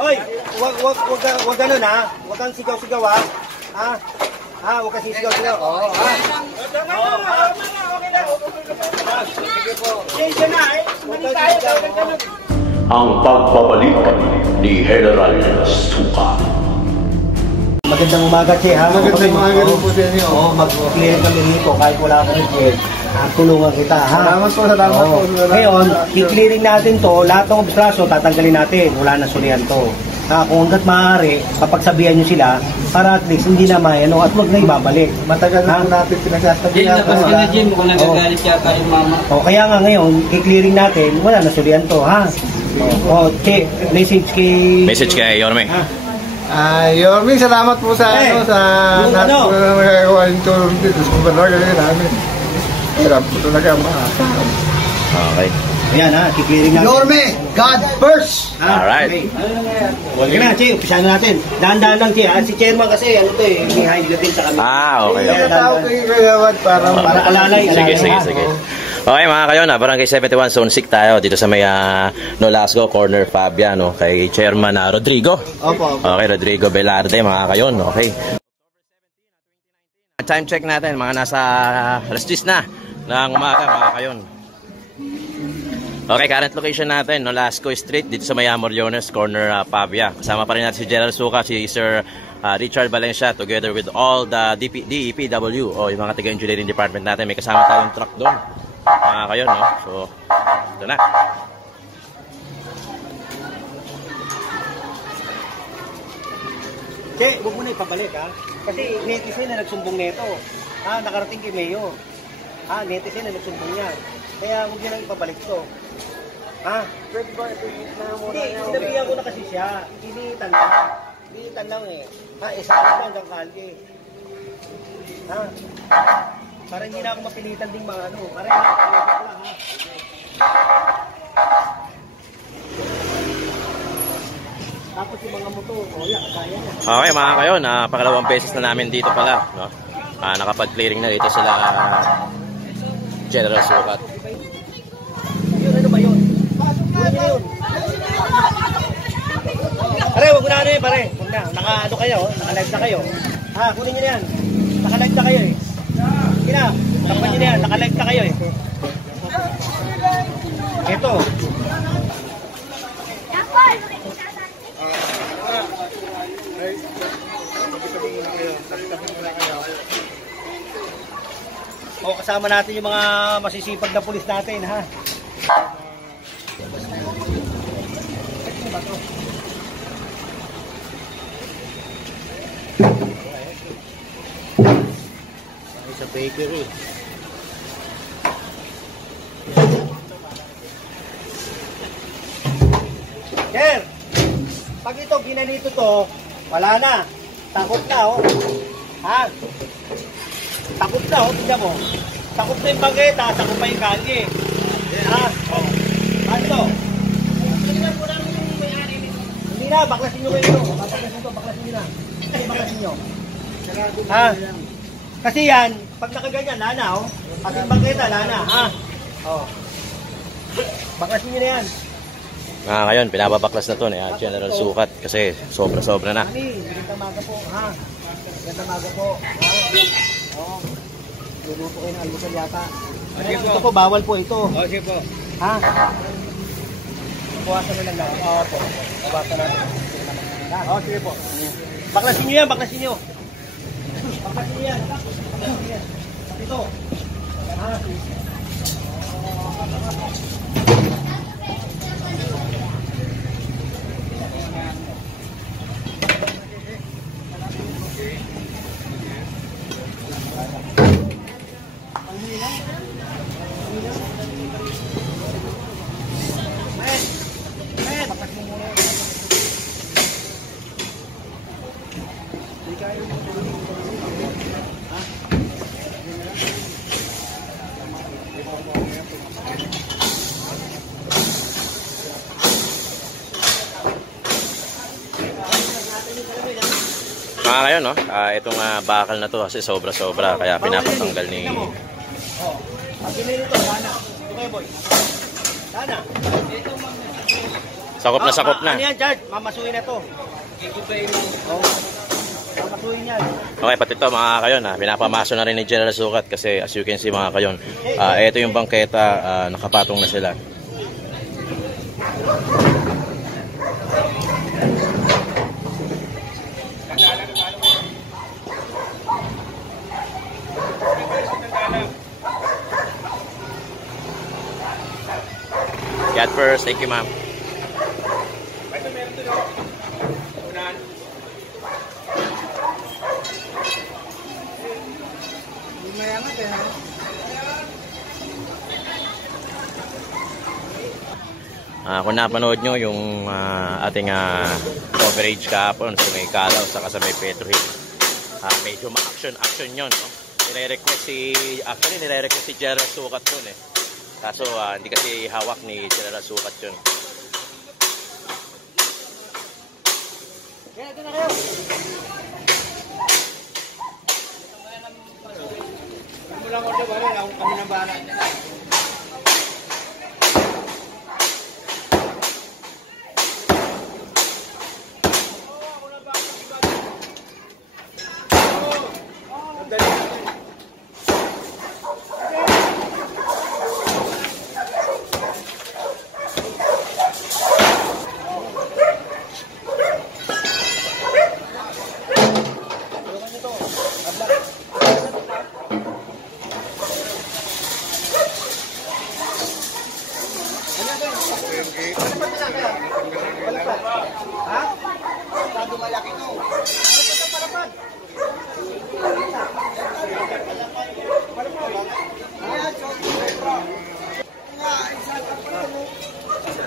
Hoy, wag ganun ha. Wag kang sigaw-sigaw ha. Ha, wag kang sigaw-sigaw. Oo, ha. Sige po. Sige na eh. Ang pagbabalik ni General Suka. Magandang umaga, Che, ha? Magandang umaga rin po sa inyo. Oo, mag-clear kami dito kahit wala akong clear. Tulungan kita, ha? Salamat po, salamat po. Ngayon, i-clearing natin to, lahat ng obstraso, tatanggalin natin. Wala na sulian to. Kung hanggat maaari, papagsabihan nyo sila para at least hindi na ano, at huwag na ibabalik. Matagal na natin pinagsasabihan. Jim, labas ka na, Jim. Kung nagagalit yata yung mama. Kaya nga ngayon, i-clearing natin, wala na sulian to, ha? Che, message kay Yorme. Yorme, salamat po sa sa lahat po na nagagawa yung tulong dito. Kung ba gagawin namin. Hirap po talaga Okay. Ayan ha, i-clearing natin. Yorme, God first! Alright. Okay. Huwag na, Che, umpisa na natin. Dahan-dahan lang, Che. Si Chairman kasi, ano to eh, hinihayin din sa kami. Okay. Kaya tao kayo kagawad para alalay. Sige. Okay mga kayo na, Barangay 71 Zone 6 tayo dito sa may Nolasco Corner Fabia, no, kay Chairman Rodrigo. Opo. Okay, Rodrigo Velarde mga kayo, okay. Time check natin, mga nasa alas 10 na ng umaga mga kayo. Okay, current location natin, Nolasco Street dito sa may Moriones Corner Fabia. Kasama pa rin natin si General Suka, si Sir Richard Valencia, together with all the DEPW o yung mga taga-engineering department natin. May kasama tayong truck doon. Mga kayo, no? So, ito na. Che, huwag mo na ipabalik, ha? Kasi netizen na nagsumbong nito. Nakarating kay Mayo. Netizen na nagsumbong niya. Kaya huwag niya nang ipabalik ito. Hindi, sinabihan ko na kasi siya. Iniitan lang eh. Isa ka lang hanggang kalye. Para hindi na ako mapilitan ding mga ano. Para hindi na ako lang, ha? Tapos yung mga motor, kagaya niya. Okay mga kayo, pakalawang beses na namin dito pala, no? Nakapag-clearing na dito sila General Sukat. Yun, ano ba yun? Kunin niyo yun. Pare, huwag na ano eh, pare. Huwag na. Naka-ano kayo, naka-live na kayo. Kunin niyo na yan. Naka-live na kayo eh. Sige na, takpan niyo na yan. Naka-live na kayo eh. Ito. Kasama natin yung mga masisipag na pulis natin, ha? Sa bakery. Sir, pag ito ginanito to, wala na. Takot na, oh. Takot na, oh. Tignan mo. Takot na yung bangketa, takot pa yung kalye. Ano? Hindi na, baklasin nyo kayo. Baklasin nyo na. Baklasin nyo. Kasi yan, pag nakaganyan, lana, oh. Pag yung bangketa, lana, baklasin nyo na yan. Ngayon, pinapabaklas na to ni General Sukat kasi sobra-sobra na. Magandang maga po, Magandang maga po, luluto kayo ng almusal yata. Ito po, bawal po ito. Sige po. Bawasan mo lang lang. Po. Bawasan natin. Sige po. Baklasin nyo yan, baklasin nyo. Baklasin nyo yan. Ito. Mga ngayon, no? Itong bakal na to kasi sobra-sobra kaya pinapatanggal ni... Pag ginito, lana. Ito kayo, boy. Lana. Ito, Sakop na sakop na. Ano yan, Chard? Mamasuhin na to. Oh. Mamasuhin yan. Okay, pati ito mga kayon, pinapamaso na rin ni General Sukat kasi as you can see mga kayon, ito yung bangketa, nakapatong na sila. God first, thank you ma'am. Kung napanood nyo yung ating coverage kahapon sa may Calaw saka sa may Petro Hill, medyo ma-action yun, no? Nire-request si General Sukat yun eh. Kaso hindi kasi hawak ni General Sukat yun. Ito na kayo. Walang order ba rin? Kami ng bahala.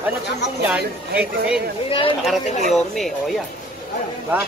Ano sumbong yan? Hetisin. Nakarating kay Yorme. O yan. Ba?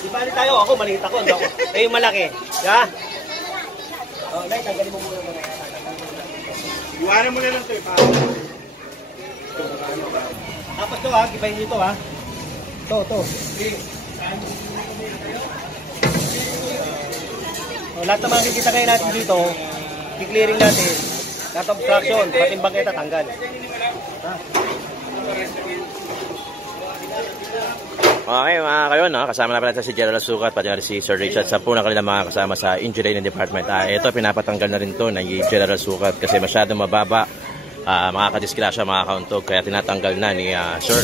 Di ba tayo? Ako, maliit ako. Eh, yung malaki. Ya? Oh, Nay, tanggalin mo muna. Iwanan mo na lang ito eh. Tapos ito ha, gibayin nyo ito ha. Ito. Oh, lahat naman kita kayo natin dito, i-clearing natin. Lahat ng obstruction, pati yung bangketa tanggal. Ha? Okay mga kayon, kasama na pala natin si General Sukat pati na si Sir Richard sa po na kanilang mga kasama sa Engineering Department. Ito pinapatanggal na rin to ng General Sukat kasi masyadong mababa, makakadisgrasya, makakauntog, kaya tinatanggal na ni Sir.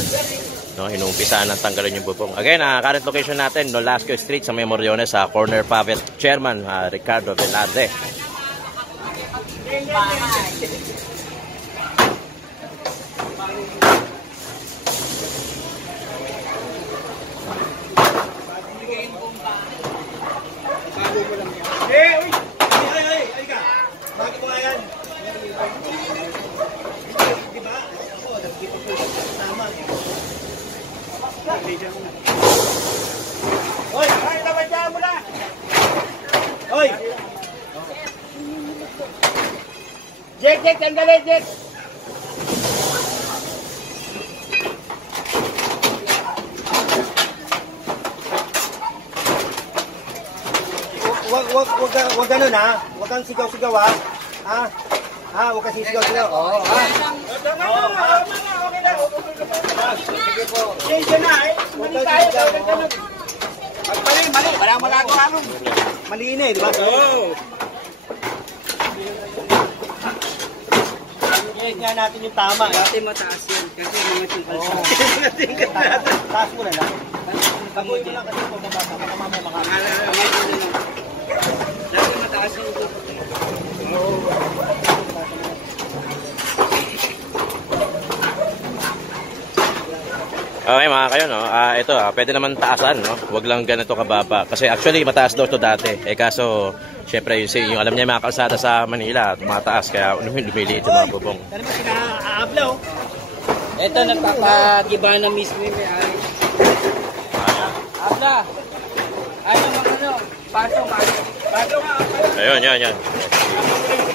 No, inuumpisaan ng tanggalin yung bubong. Again, current location natin, Nolasco Street sa may Moriones, sa corner Pavet, Chairman Ricardo Velarde. Hoy, ay labadya mo na. Hoy. Jack, tanggalin, Jack. Wag ganun ha. Wag kang sigaw-sigaw ha. Wag kang sigaw-sigaw. Oo, ha. Okay na. Sige po. Sige na eh. Mali tayo. Mali. Parang magagawa nun. Mali na eh, di ba? Oo. I-check nga natin yung tama. Dati mataas yun. Kasi mga tingkal. Taas mo na lang. Bagoy mo lang kasi kung mababa. Baka mamaya makakala. Dati mataas yun. Okay mga kayo, no? Ito, pwede naman taasan, no? Huwag lang ganito kababa. Kasi actually, mataas daw ito dati. Kaso, syempre, yung alam niya yung mga kalsada sa Manila, tumataas, kaya lumiliit yung mga bubong. Ano ba, sinaabla, oh. Ito, nagpapagiba na mismo yung may-ari. Abla! Pasok nga. Ayun, yan.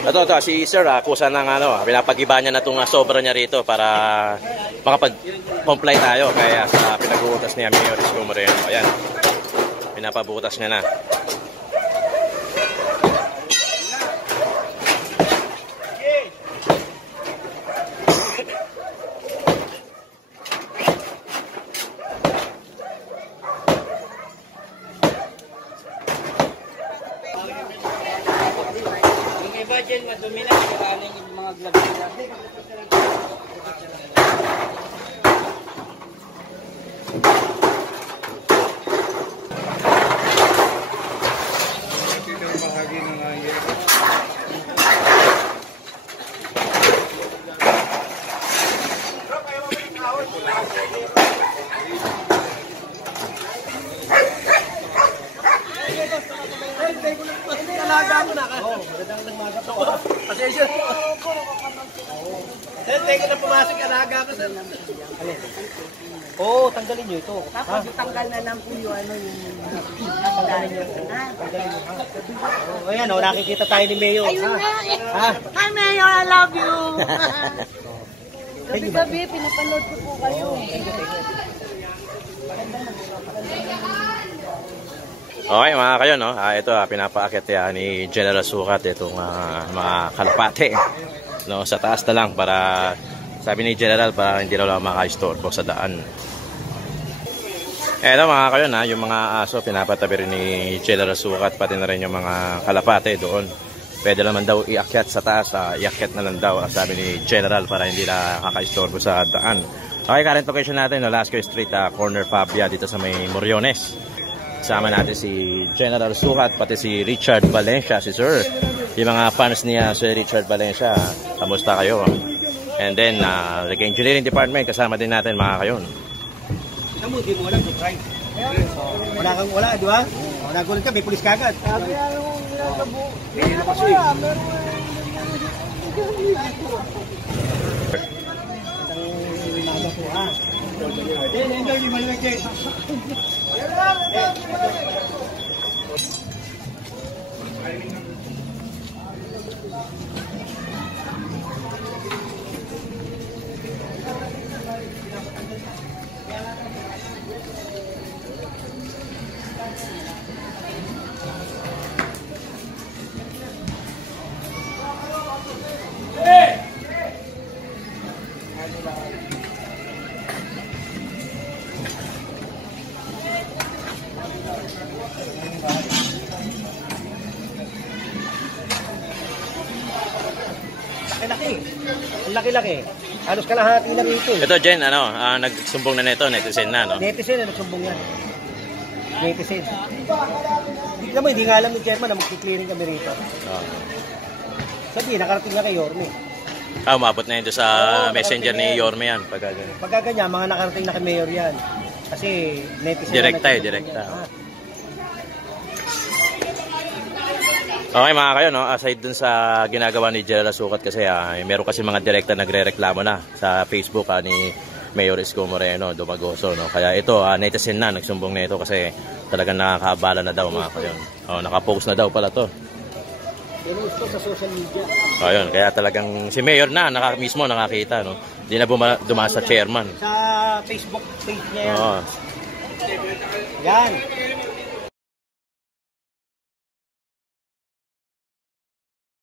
Ito, si sir, kusa ng pinapagiba niya na itong sobra niya rito para makapag-comply tayo. Kaya sa pinag-uutas niya, Mayor Isko Moreno. Ayan, pinapabutas niya na. Dyan, madumi na yung mga gloves nila. Pasensya. Sir, teka na pumasok, alaga ko, sir. Oo, tanggalin nyo ito. Tapos tanggal na lang po yung tanggalin nyo. Ayan, nakikita tayo ni Mayor. Ayun na. Hi, Mayor, I love you. Gabi-gabi, pinapanood ko po kayo. Okay mga kayo, no? Ito, pinapaakit ni General Sukat itong mga kalapate, no? Sa taas na lang para, sabi ni General, para hindi na lang maka-istorbo sa daan. Ito mga kayo, yung mga aso pinapatabi rin ni General Sukat, pati na rin yung mga kalapate doon. Pwede naman daw iakyat sa taas, iakyat na lang daw, sabi ni General, para hindi na kaka-istorbo sa daan. Okay, current location natin, Nolasco Street, corner Pavia, dito sa may Moriones. Sama natin si General Sukat, pati si Richard Valencia, si Sir. Yung mga fans niya, Sir Richard Valencia, kamusta kayo? And then, the Engineering Department, kasama din natin mga kayon. Hindi mo walang surprise. Wala, di ba? Nagulat ka, may pulis kagad. Sabi ano, ginagabu. Ang laki-laki. Halos kalahati na rito. Ito, Jen, nagsumbong na nito, netizen na, no? Netizen na nagsumbong yan. Netizen. Hindi nga alam ni Chairman na magki-clearing kami rito. Sabi, nakarating na kay Yorme. Umabot na yun sa messenger ni Yorme yan. Pagka ganyan, mga nakarating na kay Mayor yan. Kasi netizen direkta na direkta. Okay mga kayo, no? Aside dun sa ginagawa ni General Sukat kasi meron kasi mga direkta nagre-reklamo na sa Facebook ni Mayor Isko Moreno, Dumagoso, no? Kaya ito, netizen na nagsumbong na ito kasi talagang nakakabala na daw mga kayo. Nakapost na daw pala to. Pinost ko sa social media. Ayun, kaya talagang si Mayor na mismo nakakita, no? Hindi na dumaan sa chairman. Sa Facebook page niya yan. Yan.